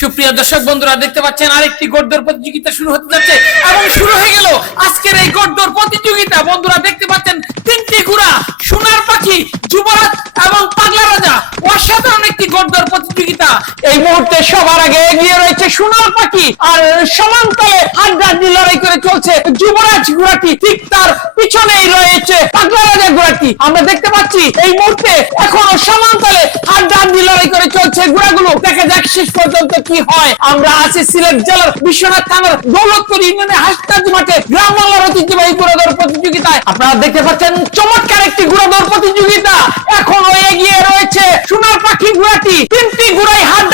সুপ্রিয় দর্শক বন্ধুরা, দেখতে পাচ্ছেন আরেকটি গোড্ডর প্রতিযোগিতা শুরু হতে যাচ্ছে এবং শুরু হয়ে গেল আজকের এই গোড্ডর প্রতিযোগিতা। বন্ধুরা, দেখতে পাচ্ছেন তিনটি ঘোড়া, সোনার পাখি, যুবরাজ এবং পাগলা রাজা। অসাধারণ একটি গোড্ডর প্রতিযোগিতা। এই মুহূর্তে সবার আগে এগিয়ে রয়েছে সোনার পাখি আর সমান্তরে হাড্ডাহাড্ডি লড়াই করে চলছে যুবরাজ ঘোড়াটি। ঠিক তার পিছনেই রয়েছে পাগলা রাজা ঘোড়াটি। আমরা দেখতে পাচ্ছি এই মুহূর্তে এখনও লড়াই করে চলছে ঘোড়াগুলো। দেখা যাক শেষ পর্যন্ত কি হয়। আমরা আছি সিলেট জেলার বিশ্বনাথ থানার দৌলতপুর ইউনিয়নে হাসতাজ মাঠে গ্রাম বাংলার ঐতিহ্যবাহী ঘোড়াদৌড় প্রতিযোগিতায়। আপনারা দেখতে পাচ্ছেন চমৎকার একটি ঘোড়াদৌড় প্রতিযোগিতা। এখনও এগিয়ে রয়েছে সোনার পাখি ঘোড়াটি। তিনটি ঘোড়াই হাত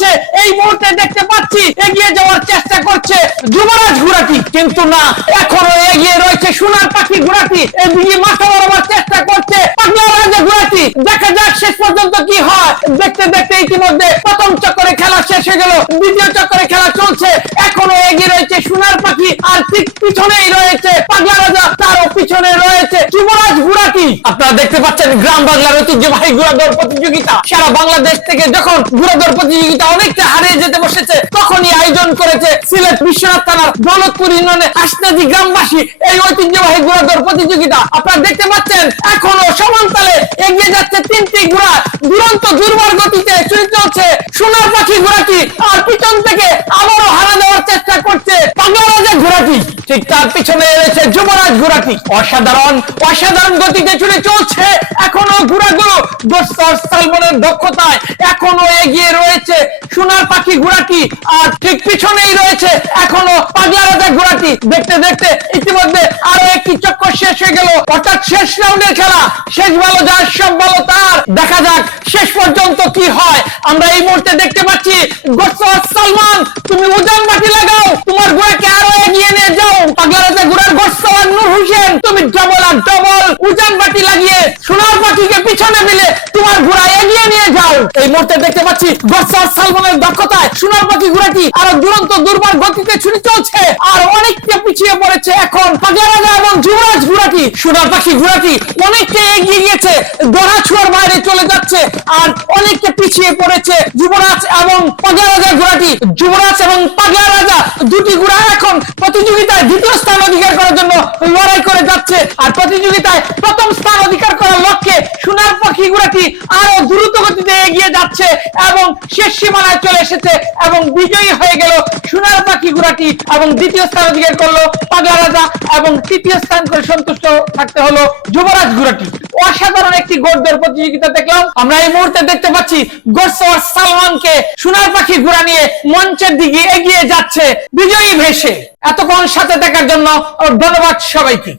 চলছে এই মুহূর্তে দেখতে পাচ্ছি, এগিয়ে যাওয়ার চেষ্টা করছে যুবরাজ ঘোড়াটি। কিন্তু না, এখনও এগিয়ে রয়েছে সোনার পাখি ঘোড়াটি। এদিকে মাথা বরাবর চেষ্টা করছে পাগলা রাজা ঘোড়াটি। দেখা যাক শেষ পর্যন্ত কি হয়। দেখতে দেখতে ইতিমধ্যে প্রথম চক্করে খেলা শেষ হয়ে গেল, দ্বিতীয় চক্করে খেলা চলছে। এখনও এগিয়ে রয়েছে সোনার পাখি, আর ঠিক পিছনেই রয়েছে পাগলা রাজা। তারও পিছনে রয়েছে ঘোড়াটি আপনারা দেখতে পাচ্ছেন গ্রাম বাংলার ঐতিহ্যবাহী ঘোড়াদৌড় প্রতিযোগিতা। সারা বাংলাদেশ থেকে যখন ঘোড়াদৌড় প্রতিযোগিতা অনেকটা হারিয়ে যেতে বসেছে, তখনই আয়োজন করেছে সিলেট বিশ্বনাথ থানার দৌলতপুর ইউনিয়নের হাসনাদি গ্রামবাসী এই ঐতিহ্যবাহী ঘোড়াদৌড় প্রতিযোগিতা। আপনারা দেখতে পাচ্ছেন, এখনও সমানতালে এগিয়ে যাচ্ছে তিনটি ঘোড়া। দুরন্ত দুর্বার গতিতে চলে চলছে সোনার পাখি ঘোড়াটি। আর পিছন থেকে আবারও হারা দেওয়ার চেষ্টা করছে পাগলা রাজা ঘোড়াটি ঠিক তার পিছনে রয়েছে যুবরাজ ঘোড়াটি অসাধারণ অসাধারণ গতিতে চলে চলছে। এখনও ঘোড়াগুলো দোস্তর সালমনের দক্ষতায় এখনও এগিয়ে রয়েছে। সোনার পাখি ঘোড়াটি আর ঠিক পিছনেই রয়েছে এখনও পাগলা রাজা ঘোড়াটি দেখতে দেখতে ইতিমধ্যে আরও একটি চক্কর শেষ হয়ে গেল। অর্থাৎ শেষ রাউন্ডের খেলা। শেষ ভালো যার, সব ভালো তার। দেখা যাক শেষ পর্যন্ত কি হয়। আমরা এই মুহূর্তে দেখতে পাচ্ছি গোসওয়ার সালমান, তুমি উজান বাটি লাগাও। তোমার ঘোড়াকে আরও এগিয়ে নিয়ে যাও পাগলা রাজা নূর হোসেন, তুমি ডবল আর ডবল উজান বাটি লাগিয়ে সোনার পাখিকে পিছনে মিলে তোমার ঘোড়া এগিয়ে নিয়ে যাও। এই মুহূর্তে দেখতে পাচ্ছি গোসওয়ার সালমানের দক্ষতায় সোনার পাখি ঘোড়াটি আরও দুরন্ত দুর্বার গতিতে ছুটে চলছে আর অনেকটা পিছিয়ে পড়েছে এখন পাগলা রাজা এবং যুবরাজ ঘোড়াটি। সোনার পাখি ঘোড়াটি অনেকটা এগিয়ে গিয়েছে দড়া ছোঁয়ার বাইরে চলে যাচ্ছে আর অনেকটা পিছিয়ে পড়েছে যুবরাজ এবং পাগলা রাজা ঘোড়াটি। যুবরাজ এবং পাগলা রাজা দুটি ঘোড়া প্রতিযোগিতায় দ্বিতীয় স্থান অধিকার করার জন্য লড়াই করে যাচ্ছে। আর প্রতিযোগিতায় প্রথম স্থান অধিকার করার লক্ষ্যে সোনার পাখি গুড়াটি আরও দ্রুত গতিতে এগিয়ে যাচ্ছে এবং শেষ সীমানায় চলে এসেছে এবং বিজয়ী হয়ে গেল সোনার পাখি গুড়াটি এবং দ্বিতীয় স্থান অধিকার করল পাগলা রাজা এবং তৃতীয় স্থান করে সন্তুষ্ট থাকতে হলো যুবরাজ গুরাটি অসাধারণ একটি গোর্দর প্রতিযোগিতা দেখলাম। আমরা এই মুহূর্তে দেখতে পাচ্ছি গোরসওয়ার সালমানকে সোনার পাখি ঘোড়া নিয়ে মঞ্চের দিকে এগিয়ে যাচ্ছে বিজয়ী ভেসে। এতক্ষণ সাথে দেখার জন্য ধন্যবাদ সবাইকে।